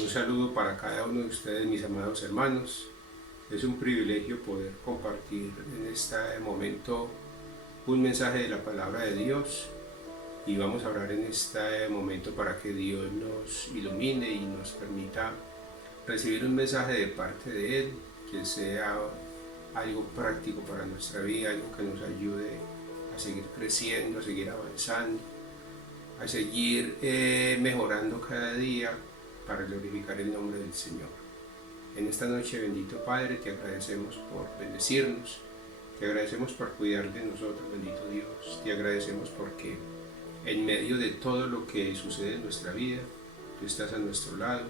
Un saludo para cada uno de ustedes, mis amados hermanos. Es un privilegio poder compartir en este momento un mensaje de la palabra de Dios y vamos a orar en este momento para que Dios nos ilumine y nos permita recibir un mensaje de parte de Él que sea algo práctico para nuestra vida, algo que nos ayude a seguir creciendo, a seguir avanzando, a seguir mejorando cada día para glorificar el nombre del Señor. En esta noche, bendito Padre, te agradecemos por bendecirnos, te agradecemos por cuidar de nosotros, bendito Dios, te agradecemos porque en medio de todo lo que sucede en nuestra vida, tú estás a nuestro lado,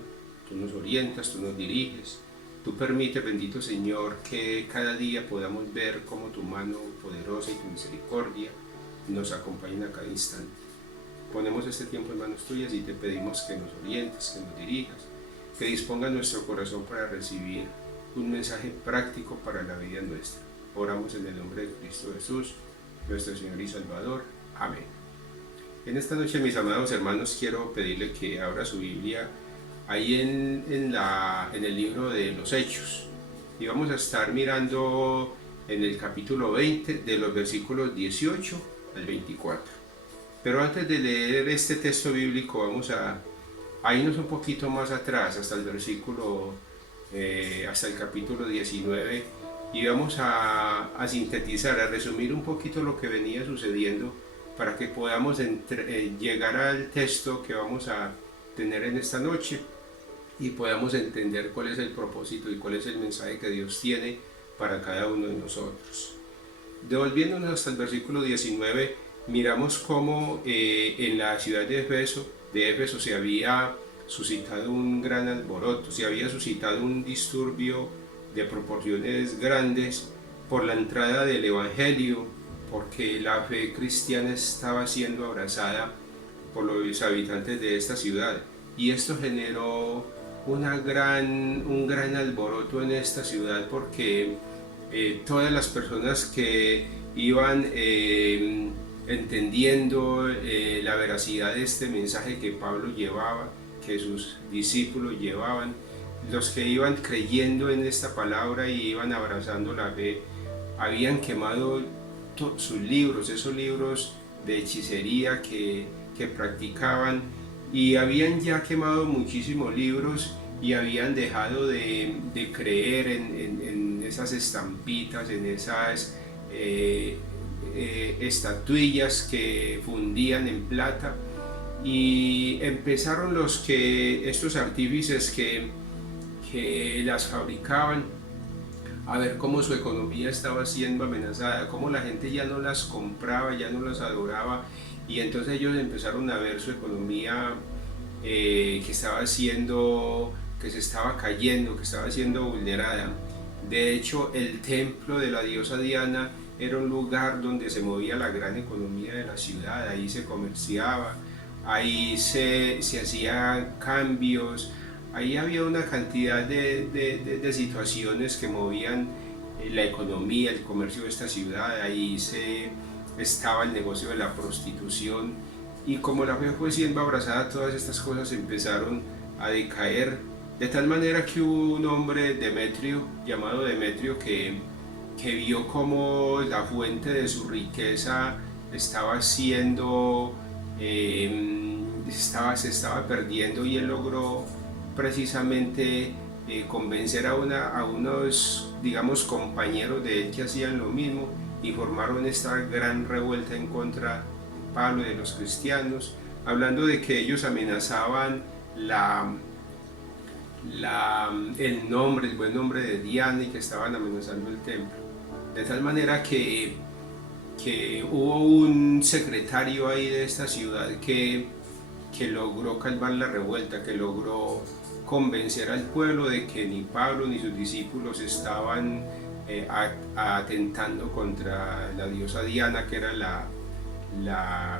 tú nos orientas, tú nos diriges, tú permites, bendito Señor, que cada día podamos ver cómo tu mano poderosa y tu misericordia nos acompañan a cada instante. Ponemos este tiempo en manos tuyas y te pedimos que nos orientes, que nos dirijas, que disponga nuestro corazón para recibir un mensaje práctico para la vida nuestra. Oramos en el nombre de Cristo Jesús, nuestro Señor y Salvador. Amén. En esta noche, mis amados hermanos, quiero pedirle que abra su Biblia ahí en el libro de los Hechos. Y vamos a estar mirando en el capítulo 20 de los versículos 18 al 24. Pero antes de leer este texto bíblico vamos a irnos un poquito más atrás hasta el versículo, hasta el capítulo 19 y vamos a sintetizar, a resumir un poquito lo que venía sucediendo para que podamos llegar al texto que vamos a tener en esta noche y podamos entender cuál es el propósito y cuál es el mensaje que Dios tiene para cada uno de nosotros. Devolviéndonos hasta el versículo 19, miramos cómo en la ciudad de Éfeso se había suscitado un gran alboroto, se había suscitado un disturbio de proporciones grandes por la entrada del Evangelio, porque la fe cristiana estaba siendo abrazada por los habitantes de esta ciudad. Y esto generó un gran alboroto en esta ciudad porque todas las personas que iban entendiendo la veracidad de este mensaje que Pablo llevaba, que sus discípulos llevaban, los que iban creyendo en esta palabra y iban abrazando la fe, habían quemado sus libros, esos libros de hechicería que practicaban, y habían ya quemado muchísimos libros y habían dejado de creer en esas estampitas, en esas estatuillas que fundían en plata, y empezaron estos artífices que las fabricaban a ver cómo su economía estaba siendo amenazada, cómo la gente ya no las compraba, ya no las adoraba, y entonces ellos empezaron a ver su economía que se estaba cayendo, que estaba siendo vulnerada. De hecho, el templo de la diosa Diana era un lugar donde se movía la gran economía de la ciudad, ahí se comerciaba, ahí se hacían cambios, ahí había una cantidad de situaciones que movían la economía, el comercio de esta ciudad, ahí estaba el negocio de la prostitución, y como la fe fue siendo abrazada, todas estas cosas empezaron a decaer, de tal manera que hubo un hombre, Demetrio, llamado Demetrio, que vio como la fuente de su riqueza estaba siendo, se estaba perdiendo, y él logró precisamente convencer a unos, digamos, compañeros de él que hacían lo mismo, y formaron esta gran revuelta en contra de Pablo y de los cristianos, hablando de que ellos amenazaban el buen nombre de Diana, y que estaban amenazando el templo. De tal manera que hubo un secretario ahí de esta ciudad que logró calmar la revuelta, que logró convencer al pueblo de que ni Pablo ni sus discípulos estaban atentando contra la diosa Diana, que era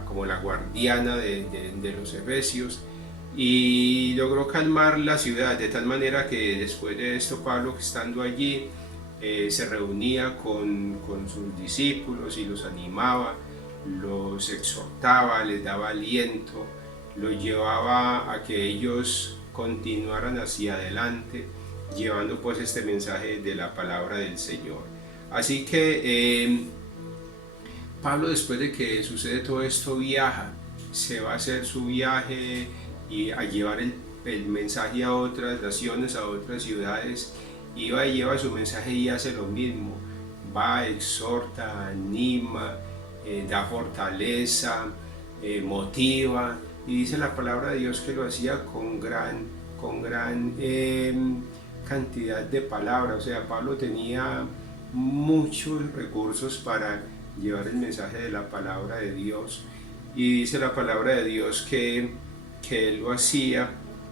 como la guardiana de los efesios, y logró calmar la ciudad, de tal manera que después de esto Pablo, estando allí, se reunía con sus discípulos y los animaba, los exhortaba, les daba aliento, los llevaba a que ellos continuaran hacia adelante, llevando pues este mensaje de la palabra del Señor. Así que Pablo, después de que sucede todo esto, viaja, se va a hacer su viaje y a llevar el mensaje a otras naciones, a otras ciudades. Iba y lleva su mensaje y hace lo mismo. Va, exhorta, anima, da fortaleza, motiva, y dice la palabra de Dios que lo hacía con gran cantidad de palabras. O sea, Pablo tenía muchos recursos para llevar el mensaje de la palabra de Dios, y dice la palabra de Dios que él lo hacía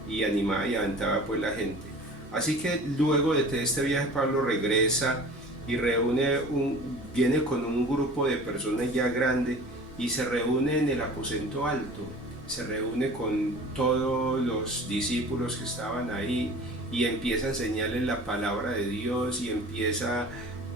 y animaba y alentaba pues la gente. Así que luego de este viaje Pablo regresa y viene con un grupo de personas ya grande y se reúne en el aposento alto, se reúne con todos los discípulos que estaban ahí y empieza a enseñarles la palabra de Dios y empieza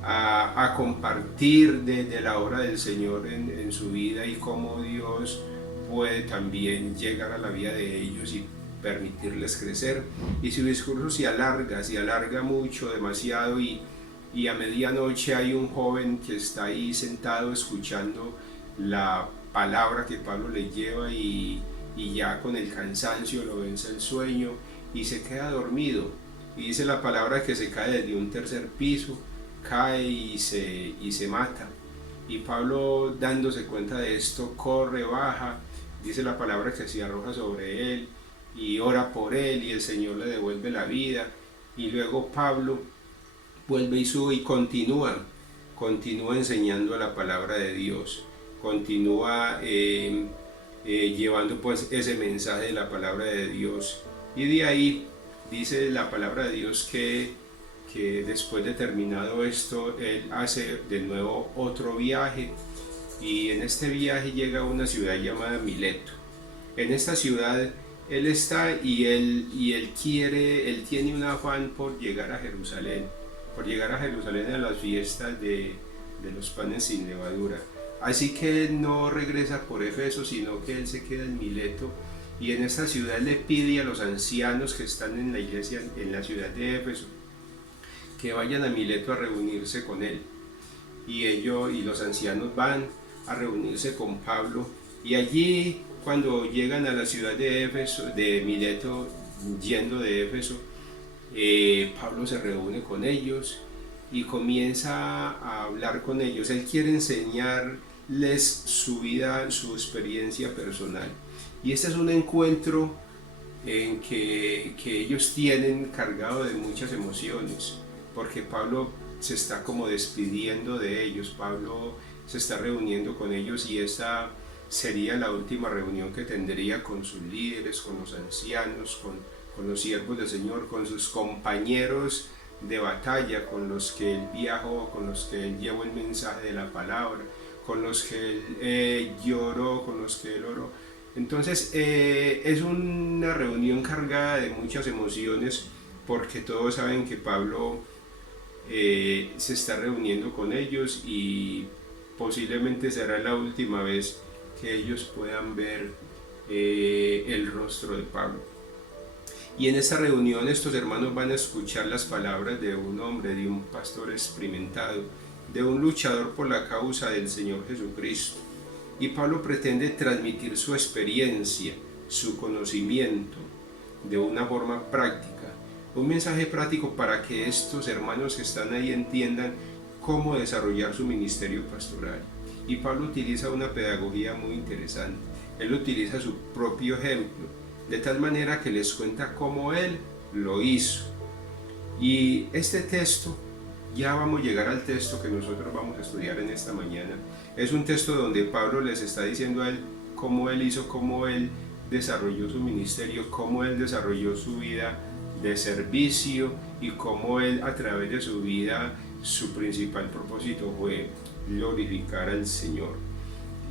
a compartir de la obra del Señor en su vida y cómo Dios puede también llegar a la vida de ellos y permitirles crecer. Y su discurso se alarga mucho, demasiado, y a medianoche hay un joven que está ahí sentado escuchando la palabra que Pablo le lleva y ya con el cansancio lo vence el sueño y se queda dormido. Y dice la palabra que se cae desde un tercer piso, cae y se mata. Y Pablo, dándose cuenta de esto, corre, baja, dice la palabra que se arroja sobre él y ora por él y el Señor le devuelve la vida. Y luego Pablo vuelve y sube y continúa enseñando la palabra de Dios, continúa llevando pues ese mensaje de la palabra de Dios. Y de ahí dice la palabra de Dios que después de terminado esto, él hace de nuevo otro viaje, y en este viaje llega a una ciudad llamada Mileto. En esta ciudad él está y él tiene un afán por llegar a Jerusalén a las fiestas de los panes sin levadura. Así que él no regresa por Éfeso, sino que él se queda en Mileto, y en esta ciudad le pide a los ancianos que están en la iglesia en la ciudad de Éfeso que vayan a Mileto a reunirse con él. Y ellos y los ancianos van a reunirse con Pablo, y allí, cuando llegan a la ciudad de Mileto, yendo de Éfeso, Pablo se reúne con ellos y comienza a hablar con ellos. Él quiere enseñarles su vida, su experiencia personal. Y este es un encuentro en que ellos tienen cargado de muchas emociones, porque Pablo se está como despidiendo de ellos. Pablo se está reuniendo con ellos y esta sería la última reunión que tendría con sus líderes, con los ancianos, con los siervos del Señor, con sus compañeros de batalla, con los que él viajó, con los que él llevó el mensaje de la palabra, con los que él lloró, con los que él oró. Entonces es una reunión cargada de muchas emociones, porque todos saben que Pablo se está reuniendo con ellos y posiblemente será la última vez que ellos puedan ver el rostro de Pablo. Y en esta reunión estos hermanos van a escuchar las palabras de un hombre, de un pastor experimentado, de un luchador por la causa del Señor Jesucristo. Y Pablo pretende transmitir su experiencia, su conocimiento, de una forma práctica. Un mensaje práctico para que estos hermanos que están ahí entiendan cómo desarrollar su ministerio pastoral. Y Pablo utiliza una pedagogía muy interesante. Él utiliza su propio ejemplo, de tal manera que les cuenta cómo él lo hizo. Y este texto, ya vamos a llegar al texto que nosotros vamos a estudiar en esta mañana. Es un texto donde Pablo les está diciendo a él cómo él hizo, cómo él desarrolló su ministerio, cómo él desarrolló su vida de servicio y cómo él, a través de su vida, su principal propósito fue glorificar al Señor.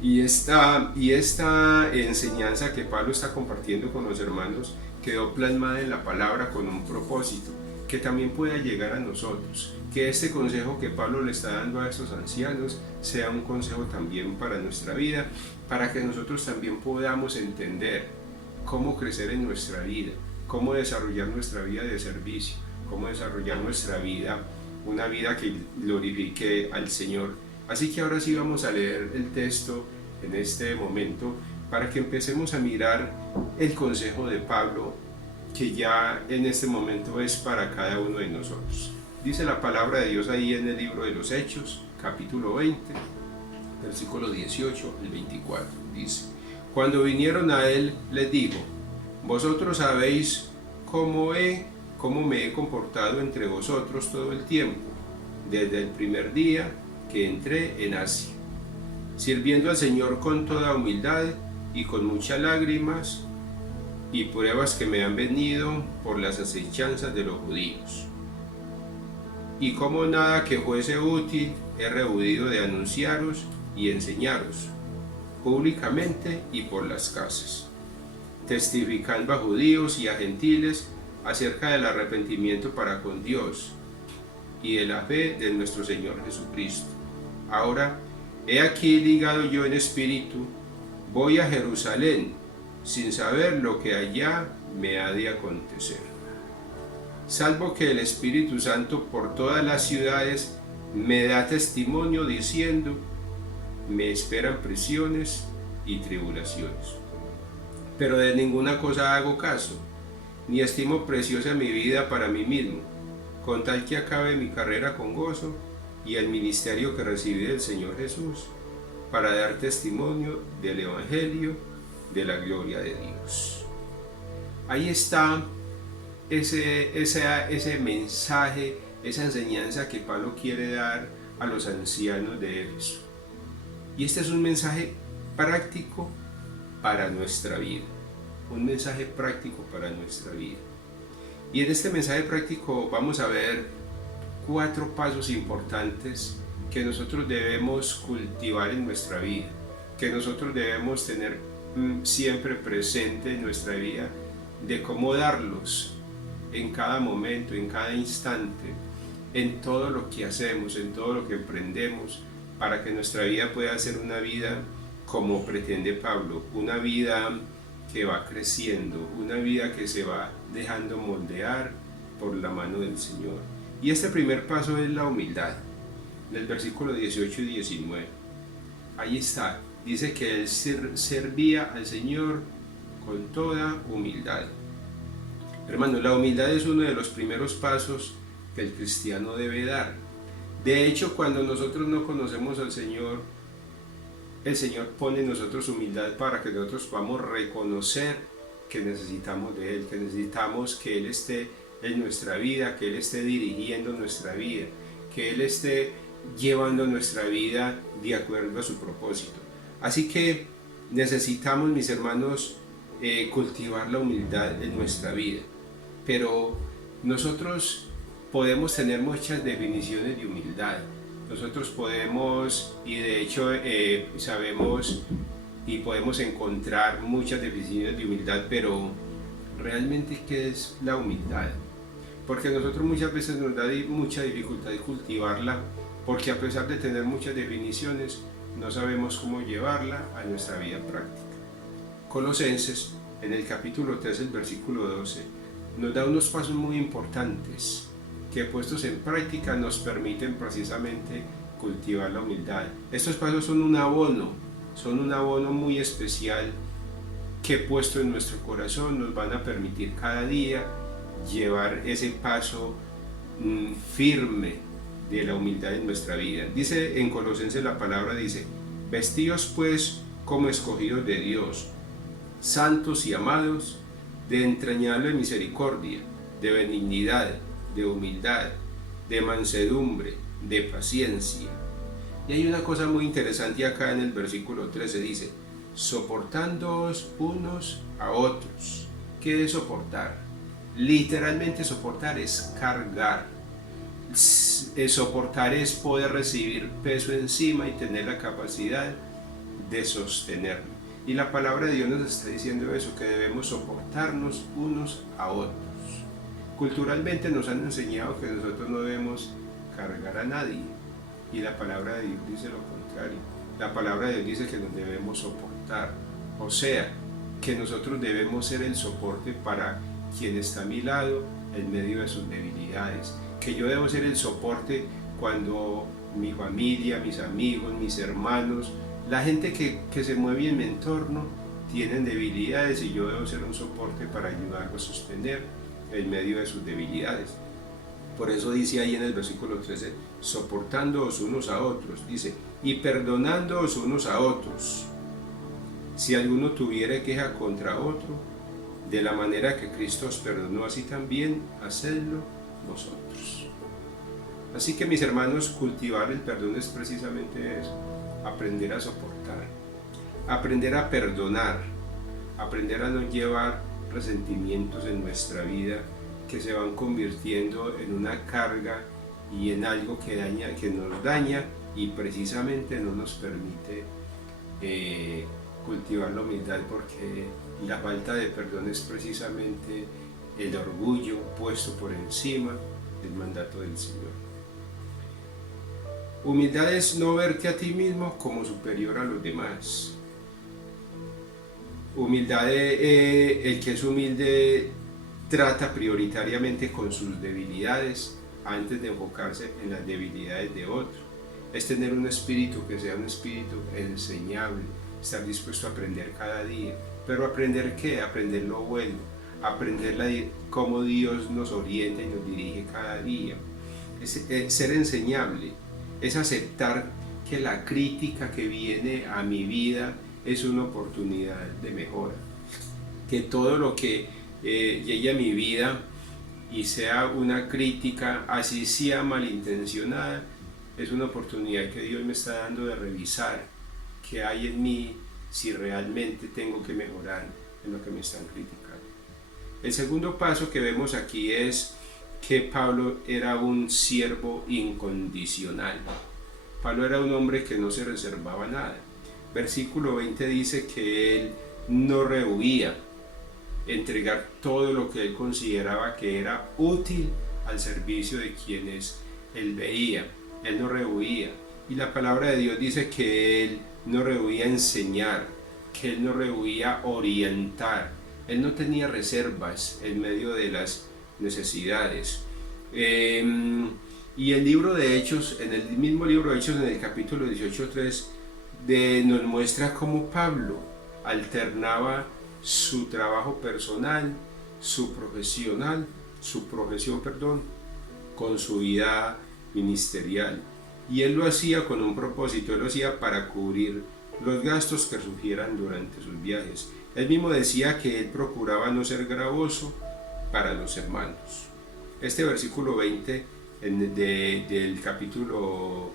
Y esta enseñanza que Pablo está compartiendo con los hermanos quedó plasmada en la palabra con un propósito que también pueda llegar a nosotros, que este consejo que Pablo le está dando a estos ancianos sea un consejo también para nuestra vida, para que nosotros también podamos entender cómo crecer en nuestra vida, cómo desarrollar nuestra vida de servicio, cómo desarrollar nuestra vida, una vida que glorifique al Señor. Así que ahora sí vamos a leer el texto en este momento para que empecemos a mirar el consejo de Pablo, que ya en este momento es para cada uno de nosotros. Dice la palabra de Dios ahí en el libro de los Hechos, capítulo 20, versículo 18 al 24. Dice: cuando vinieron a él, les dijo: vosotros sabéis cómo me he comportado entre vosotros todo el tiempo, desde el primer día que entré en Asia, sirviendo al Señor con toda humildad y con muchas lágrimas y pruebas que me han venido por las acechanzas de los judíos. Y como nada que fuese útil, he rehuido de anunciaros y enseñaros, públicamente y por las casas, testificando a judíos y a gentiles acerca del arrepentimiento para con Dios y de la fe de nuestro Señor Jesucristo. Ahora, he aquí ligado yo en espíritu, voy a Jerusalén, sin saber lo que allá me ha de acontecer, salvo que el Espíritu Santo por todas las ciudades me da testimonio diciendo: me esperan prisiones y tribulaciones. Pero de ninguna cosa hago caso, ni estimo preciosa mi vida para mí mismo, con tal que acabe mi carrera con gozo y el ministerio que recibí del Señor Jesús, para dar testimonio del Evangelio de la gloria de Dios. Ahí está ese mensaje, esa enseñanza que Pablo quiere dar a los ancianos de Éfeso. Y este es un mensaje práctico para nuestra vida, un mensaje práctico para nuestra vida. Y en este mensaje práctico vamos a ver 4 pasos importantes que nosotros debemos cultivar en nuestra vida, que nosotros debemos tener siempre presente en nuestra vida, de cómo darlos en cada momento, en cada instante, en todo lo que hacemos, en todo lo que emprendemos, para que nuestra vida pueda ser una vida como pretende Pablo, una vida que va creciendo, una vida que se va dejando moldear por la mano del Señor. Y este primer paso es la humildad, en el versículo 18 y 19. Ahí está, dice que él servía al Señor con toda humildad. Hermanos, la humildad es uno de los primeros pasos que el cristiano debe dar. De hecho, cuando nosotros no conocemos al Señor, el Señor pone en nosotros humildad para que nosotros podamos reconocer que necesitamos de Él, que necesitamos que Él esté en nuestra vida, que Él esté dirigiendo nuestra vida, que Él esté llevando nuestra vida de acuerdo a su propósito. Así que necesitamos, mis hermanos, cultivar la humildad en nuestra vida. Pero nosotros podemos tener muchas definiciones de humildad. Nosotros podemos, y de hecho sabemos y podemos encontrar muchas definiciones de humildad, pero realmente, ¿qué es la humildad? Porque a nosotros muchas veces nos da mucha dificultad de cultivarla, porque a pesar de tener muchas definiciones, no sabemos cómo llevarla a nuestra vida práctica. Colosenses, en el capítulo 3, el versículo 12, nos da unos pasos muy importantes que, puestos en práctica, nos permiten precisamente cultivar la humildad. Estos pasos son un abono muy especial que, puesto en nuestro corazón, nos van a permitir cada día llevar ese paso firme de la humildad en nuestra vida. Dice en Colosenses, la palabra dice: vestíos pues como escogidos de Dios, santos y amados, de entrañable misericordia, de benignidad, de humildad, de mansedumbre, de paciencia. Y hay una cosa muy interesante acá en el versículo 13, dice: soportándoos unos a otros. ¿Qué es soportar? Literalmente soportar es cargar. Soportar es poder recibir peso encima y tener la capacidad de sostenerlo. Y la palabra de Dios nos está diciendo eso, que debemos soportarnos unos a otros. Culturalmente nos han enseñado que nosotros no debemos cargar a nadie, y la palabra de Dios dice lo contrario. La palabra de Dios dice que nos debemos soportar, o sea, que nosotros debemos ser el soporte para quien está a mi lado en medio de sus debilidades, que yo debo ser el soporte cuando mi familia, mis amigos, mis hermanos, la gente que se mueve en mi entorno tienen debilidades y yo debo ser un soporte para ayudarlos a sostener en medio de sus debilidades. Por eso dice ahí en el versículo 13, soportándoos unos a otros, dice, y perdonándoos unos a otros. Si alguno tuviere queja contra otro, de la manera que Cristo os perdonó, así también hacedlo vosotros. Así que, mis hermanos, cultivar el perdón es precisamente eso, aprender a soportar, aprender a perdonar, aprender a no llevar resentimientos en nuestra vida que se van convirtiendo en una carga y en algo que nos daña y precisamente no nos permite cultivar la humildad, porque la falta de perdón es precisamente el orgullo puesto por encima del mandato del Señor. Humildad es no verte a ti mismo como superior a los demás. Humildad, el que es humilde trata prioritariamente con sus debilidades antes de enfocarse en las debilidades de otro. Es tener un espíritu que sea un espíritu enseñable, estar dispuesto a aprender cada día. ¿Pero aprender qué? Aprender lo bueno, aprender cómo Dios nos orienta y nos dirige cada día. Es ser enseñable, es aceptar que la crítica que viene a mi vida es una oportunidad de mejora. Que todo lo que llegue a mi vida y sea una crítica, así sea malintencionada, es una oportunidad que Dios me está dando de revisar qué hay en mí, si realmente tengo que mejorar en lo que me están criticando. El segundo paso que vemos aquí es que Pablo era un siervo incondicional. Pablo era un hombre que no se reservaba nada. Versículo 20 dice que él no rehuía entregar todo lo que él consideraba que era útil al servicio de quienes él veía. Él no rehuía. Y la palabra de Dios dice que él no rehuía enseñar, que él no rehuía orientar. Él no tenía reservas en medio de las necesidades. Y el libro de Hechos, en el mismo libro de Hechos, en el capítulo 18:3, nos muestra cómo Pablo alternaba su trabajo personal, su profesión, con su vida ministerial. Y él lo hacía con un propósito, él lo hacía para cubrir los gastos que surgieran durante sus viajes. Él mismo decía que él procuraba no ser gravoso para los hermanos. Este versículo 20 del capítulo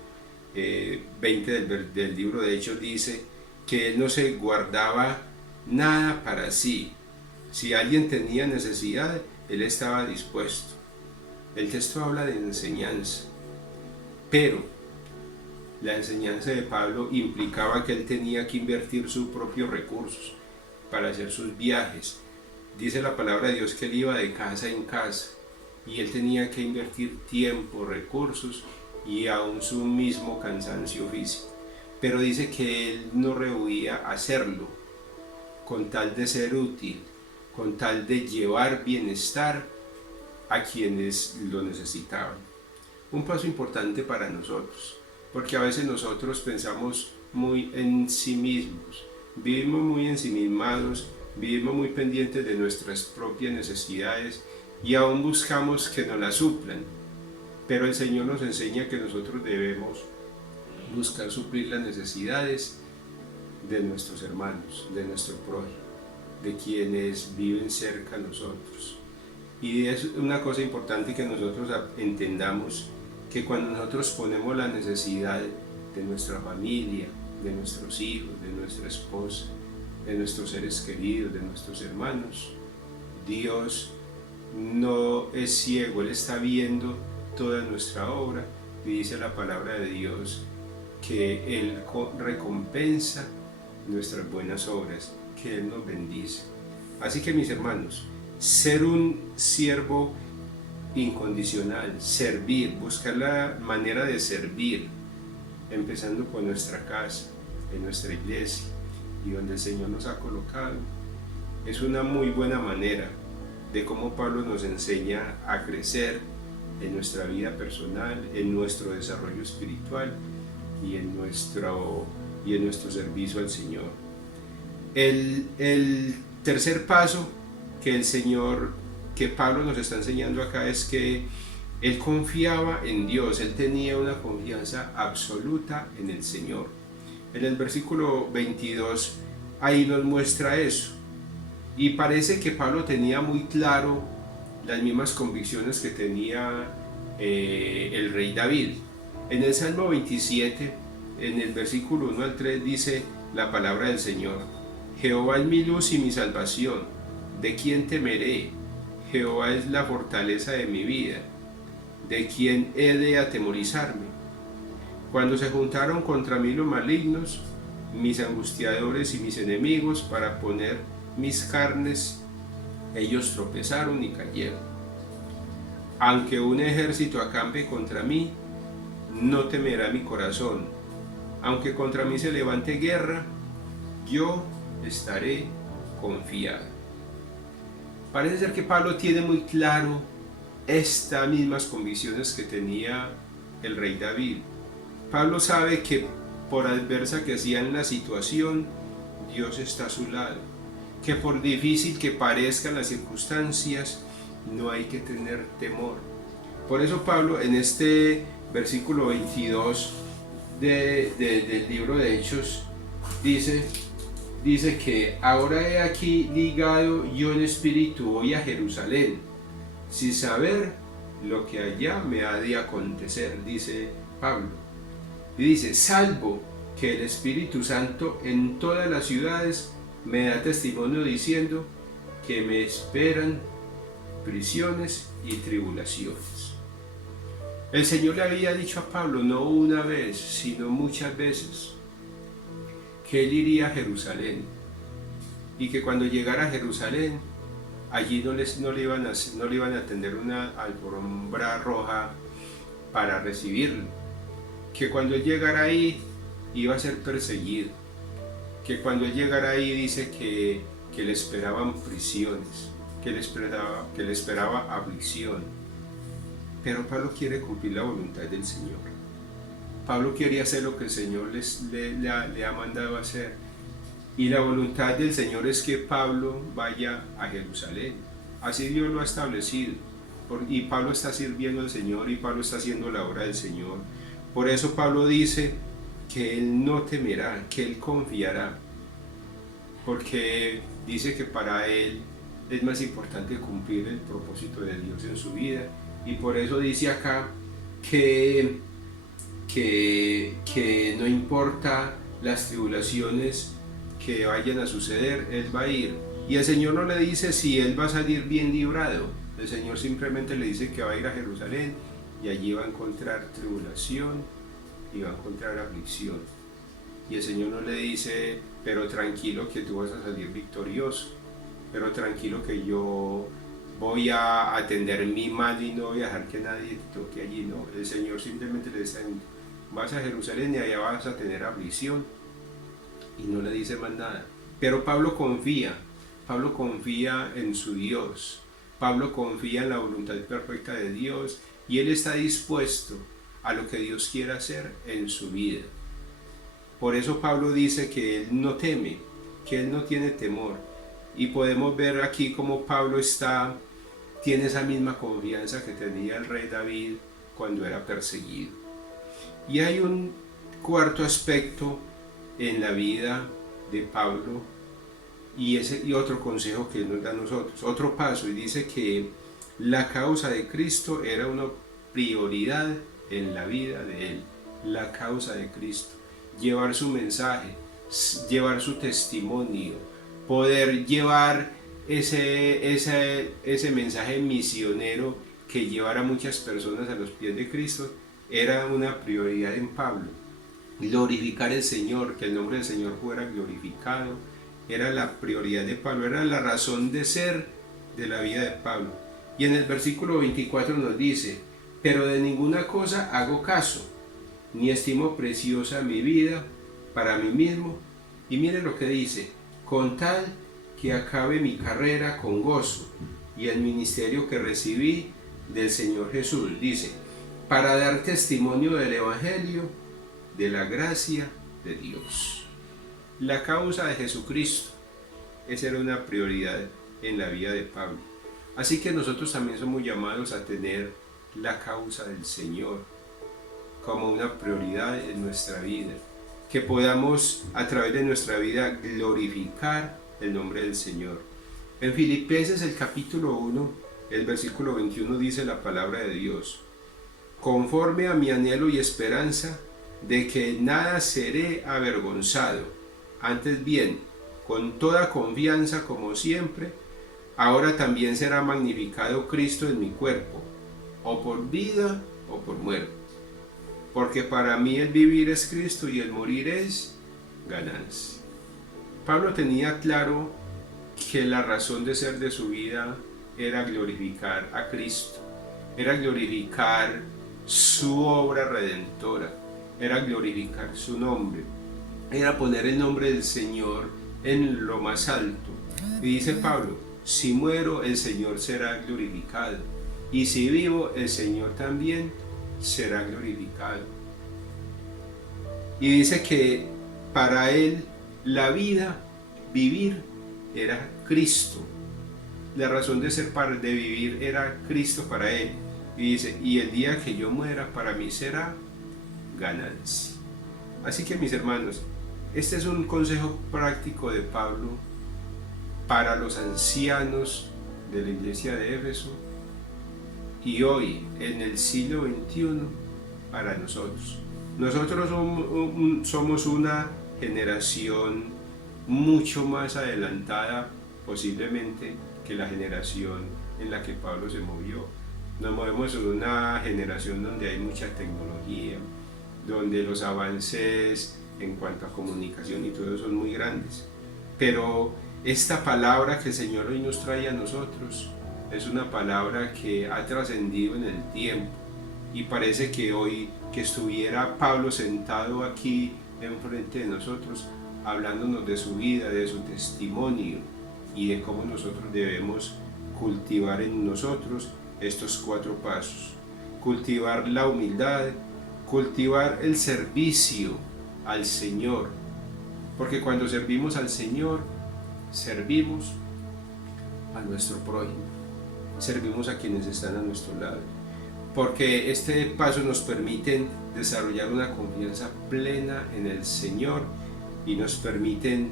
20 del libro de Hechos dice que él no se guardaba nada para sí. Si alguien tenía necesidad, él estaba dispuesto. El texto habla de enseñanza, pero la enseñanza de Pablo implicaba que él tenía que invertir sus propios recursos para hacer sus viajes. Dice la palabra de Dios que él iba de casa en casa y él tenía que invertir tiempo, recursos y aún su mismo cansancio físico. Pero dice que él no rehuía hacerlo con tal de ser útil, con tal de llevar bienestar a quienes lo necesitaban. Un paso importante para nosotros, porque a veces nosotros pensamos muy en sí mismos, vivimos muy ensimismados, vivimos muy pendientes de nuestras propias necesidades y aún buscamos que nos las suplan. Pero el Señor nos enseña que nosotros debemos buscar suplir las necesidades de nuestros hermanos, de nuestro prójimo, de quienes viven cerca de nosotros. Y es una cosa importante que nosotros entendamos, que cuando nosotros ponemos la necesidad de nuestra familia, de nuestros hijos, de nuestra esposa, de nuestros seres queridos, de nuestros hermanos, Dios no es ciego, Él está viendo toda nuestra obra y dice la palabra de Dios que Él recompensa nuestras buenas obras, que Él nos bendice. Así que, mis hermanos, ser un siervo incondicional, servir, buscar la manera de servir, empezando por nuestra casa, en nuestra iglesia y donde el Señor nos ha colocado, es una muy buena manera de cómo Pablo nos enseña a crecer en nuestra vida personal, en nuestro desarrollo espiritual y en nuestro servicio al Señor. El tercer paso que Pablo nos está enseñando acá es que él confiaba en Dios, él tenía una confianza absoluta en el Señor. En el versículo 22 ahí nos muestra eso. Y parece que Pablo tenía muy claro las mismas convicciones que tenía el rey David. En el Salmo 27, en el versículo 1 al 3 dice la palabra del Señor: Jehová es mi luz y mi salvación, ¿de quién temeré? Jehová es la fortaleza de mi vida, ¿de quién he de atemorizarme? Cuando se juntaron contra mí los malignos, mis angustiadores y mis enemigos, para poner mis carnes, ellos tropezaron y cayeron. Aunque un ejército acampe contra mí, no temerá mi corazón. Aunque contra mí se levante guerra, yo estaré confiado. Parece ser que Pablo tiene muy claro estas mismas convicciones que tenía el rey David. Pablo sabe que por adversa que sea en la situación, Dios está a su lado, que por difícil que parezcan las circunstancias, no hay que tener temor. Por eso Pablo en este versículo 22 del libro de Hechos dice que ahora he aquí ligado yo en espíritu voy a Jerusalén, sin saber lo que allá me ha de acontecer, dice Pablo. Y dice, salvo que el Espíritu Santo en todas las ciudades me da testimonio diciendo que me esperan prisiones y tribulaciones. El Señor le había dicho a Pablo, no una vez, sino muchas veces, que él iría a Jerusalén y que cuando llegara a Jerusalén, allí no le iban a tender una alfombra roja para recibirlo, que cuando él llegara ahí iba a ser perseguido, que cuando él llegara ahí dice que le esperaban prisiones, que le esperaba aflicción. Pero Pablo quiere cumplir la voluntad del Señor. Pablo quiere hacer lo que el Señor le ha mandado hacer. Y la voluntad del Señor es que Pablo vaya a Jerusalén. Así Dios lo ha establecido. Y Pablo está sirviendo al Señor y Pablo está haciendo la obra del Señor. Por eso Pablo dice que él no temerá, que él confiará. Porque dice que para él es más importante cumplir el propósito de Dios en su vida. Y por eso dice acá que no importa las tribulaciones que vayan a suceder, él va a ir. Y el Señor no le dice si él va a salir bien librado. El Señor simplemente le dice que va a ir a Jerusalén y allí va a encontrar tribulación y va a encontrar aflicción. Y el Señor no le dice, pero tranquilo que tú vas a salir victorioso, pero tranquilo que yo voy a atender mi mal y no voy a dejar que nadie te toque allí. No, el Señor simplemente le dice, vas a Jerusalén y allá vas a tener aflicción, y no le dice más nada. Pero Pablo confía en su Dios, Pablo confía en la voluntad perfecta de Dios y él está dispuesto a lo que Dios quiera hacer en su vida. Por eso Pablo dice que él no teme, que él no tiene temor. Y podemos ver aquí cómo Pablo tiene esa misma confianza que tenía el rey David cuando era perseguido. Y hay un cuarto aspecto en la vida de Pablo y otro consejo que nos da a nosotros, otro paso, y dice que la causa de Cristo era una prioridad en la vida de él. La causa de Cristo, llevar su mensaje, llevar su testimonio, poder llevar ese mensaje misionero que llevara a muchas personas a los pies de Cristo, era una prioridad en Pablo. Glorificar al Señor, que el nombre del Señor fuera glorificado, era la prioridad de Pablo, era la razón de ser de la vida de Pablo. Y en el versículo 24 nos dice, pero de ninguna cosa hago caso, ni estimo preciosa mi vida para mí mismo. Y miren lo que dice, con tal que acabe mi carrera con gozo y el ministerio que recibí del Señor Jesús. Dice, para dar testimonio del Evangelio, de la gracia de Dios. La causa de Jesucristo, esa era una prioridad en la vida de Pablo. Así que nosotros también somos llamados a tener la causa del Señor como una prioridad en nuestra vida, que podamos a través de nuestra vida glorificar el nombre del Señor. En Filipenses el capítulo 1, el versículo 21 dice la palabra de Dios: conforme a mi anhelo y esperanza de que nada seré avergonzado, antes bien, con toda confianza como siempre, ahora también será magnificado Cristo en mi cuerpo, o por vida o por muerte. Porque para mí el vivir es Cristo y el morir es ganancia. Pablo tenía claro que la razón de ser de su vida era glorificar a Cristo, era glorificar su obra redentora, era glorificar su nombre, era poner el nombre del Señor en lo más alto. Y dice Pablo, si muero el Señor será glorificado, y si vivo el Señor también será glorificado. Y dice que para él la vida, vivir, era Cristo. La razón de ser, de vivir, era Cristo para él. Y dice, y el día que yo muera para mí será ganancia. Así que mis hermanos, este es un consejo práctico de Pablo para los ancianos de la iglesia de Éfeso y hoy en el siglo XXI para nosotros. Nosotros somos una generación mucho más adelantada posiblemente que la generación en la que Pablo se movió. Nos movemos en una generación donde hay mucha tecnología, donde los avances en cuanto a comunicación y todo son muy grandes. Pero esta palabra que el Señor hoy nos trae a nosotros es una palabra que ha trascendido en el tiempo. Y parece que hoy que estuviera Pablo sentado aquí enfrente de nosotros, hablándonos de su vida, de su testimonio y de cómo nosotros debemos cultivar en nosotros estos 4 pasos. Cultivar la humildad, cultivar el servicio al Señor, porque cuando servimos al Señor, servimos a nuestro prójimo, servimos a quienes están a nuestro lado, porque este paso nos permite desarrollar una confianza plena en el Señor y nos permiten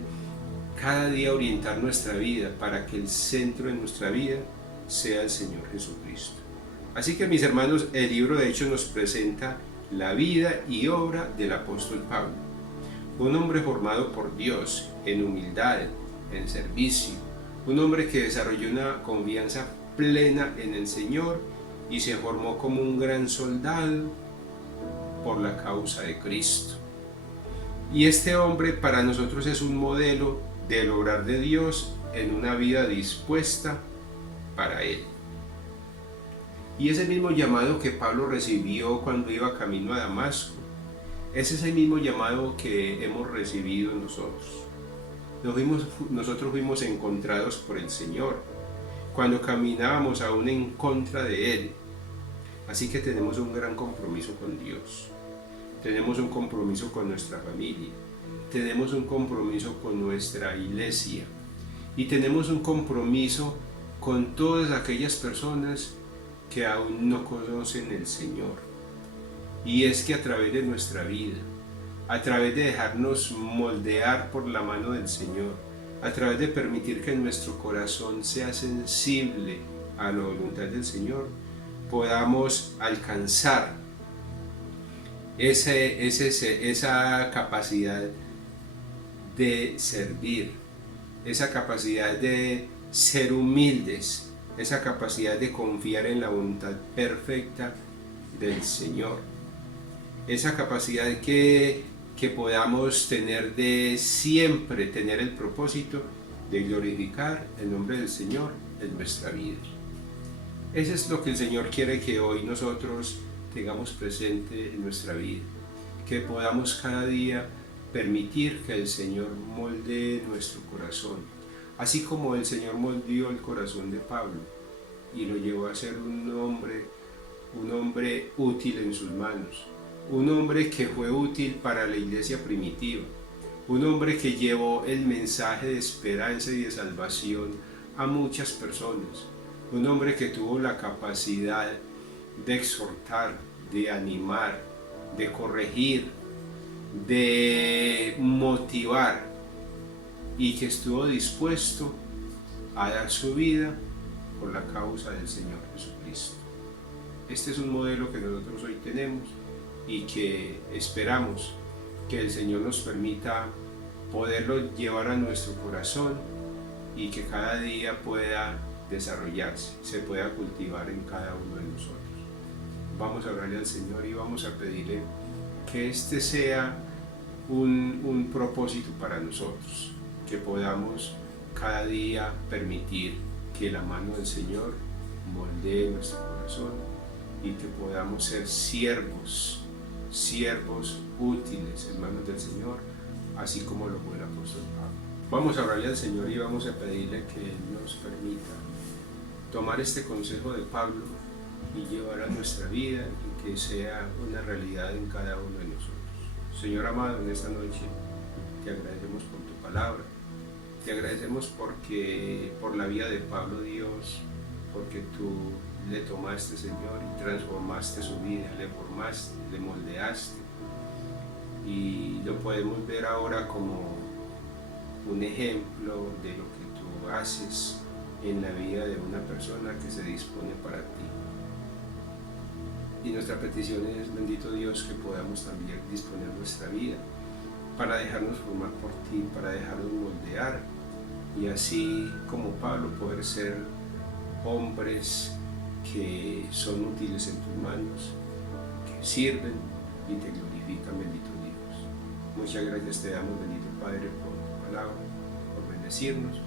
cada día orientar nuestra vida para que el centro de nuestra vida sea el Señor Jesucristo. Así que mis hermanos, el libro de Hechos nos presenta la vida y obra del apóstol Pablo, un hombre formado por Dios en humildad, en servicio, un hombre que desarrolló una confianza plena en el Señor y se formó como un gran soldado por la causa de Cristo. Y este hombre para nosotros es un modelo del obrar de Dios en una vida dispuesta para Él. Y ese mismo llamado que Pablo recibió cuando iba camino a Damasco, es ese mismo llamado que hemos recibido nosotros. Nosotros fuimos encontrados por el Señor cuando caminábamos aún en contra de Él. Así que tenemos un gran compromiso con Dios. Tenemos un compromiso con nuestra familia. Tenemos un compromiso con nuestra iglesia. Y tenemos un compromiso con todas aquellas personas que aún no conocen el Señor. Y es que a través de nuestra vida, a través de dejarnos moldear por la mano del Señor, a través de permitir que nuestro corazón sea sensible a la voluntad del Señor, podamos alcanzar esa capacidad de servir, esa capacidad de ser humildes, esa capacidad de confiar en la voluntad perfecta del Señor, esa capacidad que podamos tener de siempre tener el propósito de glorificar el nombre del Señor en nuestra vida. Eso es lo que el Señor quiere que hoy nosotros tengamos presente en nuestra vida, que podamos cada día permitir que el Señor moldee nuestro corazón, así como el Señor moldeó el corazón de Pablo, y lo llevó a ser un hombre útil en sus manos, un hombre que fue útil para la iglesia primitiva, un hombre que llevó el mensaje de esperanza y de salvación a muchas personas, un hombre que tuvo la capacidad de exhortar, de animar, de corregir, de motivar, y que estuvo dispuesto a dar su vida por la causa del Señor Jesucristo. Este es un modelo que nosotros hoy tenemos y que esperamos que el Señor nos permita poderlo llevar a nuestro corazón y que cada día pueda desarrollarse, se pueda cultivar en cada uno de nosotros. Vamos a orarle al Señor y vamos a pedirle que este sea un propósito para nosotros, que podamos cada día permitir que la mano del Señor moldee nuestro corazón y que podamos ser siervos útiles en manos del Señor, así como lo fue el apóstol Pablo. Vamos a orarle al Señor y vamos a pedirle que Él nos permita tomar este consejo de Pablo y llevar a nuestra vida y que sea una realidad en cada uno de nosotros. Señor amado, en esta noche te agradecemos por tu palabra, te agradecemos por la vida de Pablo, Dios, porque tú le tomaste, Señor, y transformaste su vida, le formaste, le moldeaste, y lo podemos ver ahora como un ejemplo de lo que tú haces en la vida de una persona que se dispone para ti. Y nuestra petición es, bendito Dios, que podamos también disponer nuestra vida para dejarnos formar por ti, para dejarnos moldear, y así como Pablo poder ser hombres que son útiles en tus manos, que sirven y te glorifican, bendito Dios. Muchas gracias te damos, bendito Padre, por tu palabra, por bendecirnos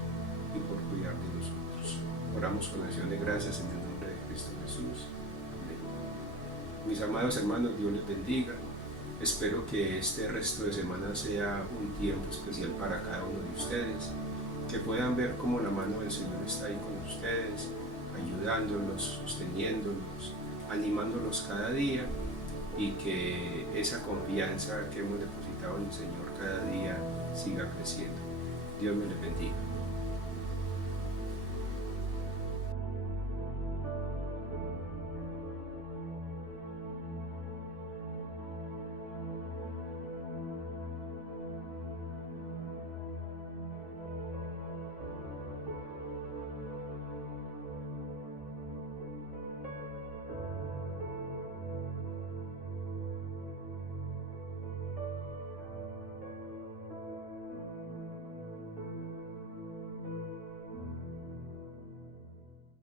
y por cuidar de nosotros. Oramos con acción de gracias en el nombre de Cristo Jesús. Amén. Mis amados hermanos, Dios les bendiga. Espero que este resto de semana sea un tiempo especial para cada uno de ustedes, que puedan ver cómo la mano del Señor está ahí con ustedes, ayudándolos, sosteniéndolos, animándolos cada día, y que esa confianza que hemos depositado en el Señor cada día siga creciendo. Dios me les bendiga.